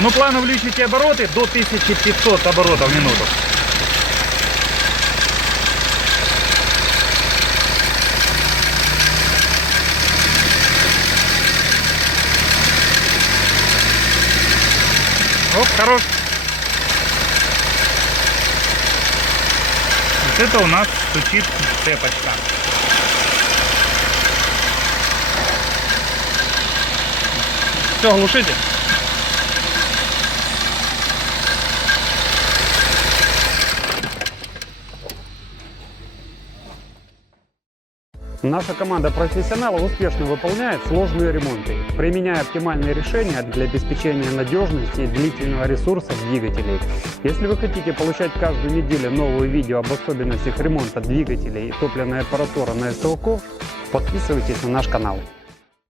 А ну плавно увеличите обороты до 1500 оборотов в минуту. Оп, хорош. Вот это у нас стучит цепочка. Все, глушите. Наша команда профессионалов успешно выполняет сложные ремонты, применяя оптимальные решения для обеспечения надежности и длительного ресурса двигателей. Если вы хотите получать каждую неделю новые видео об особенностях ремонта двигателей и топливной аппаратуры на СТО Ковш, подписывайтесь на наш канал.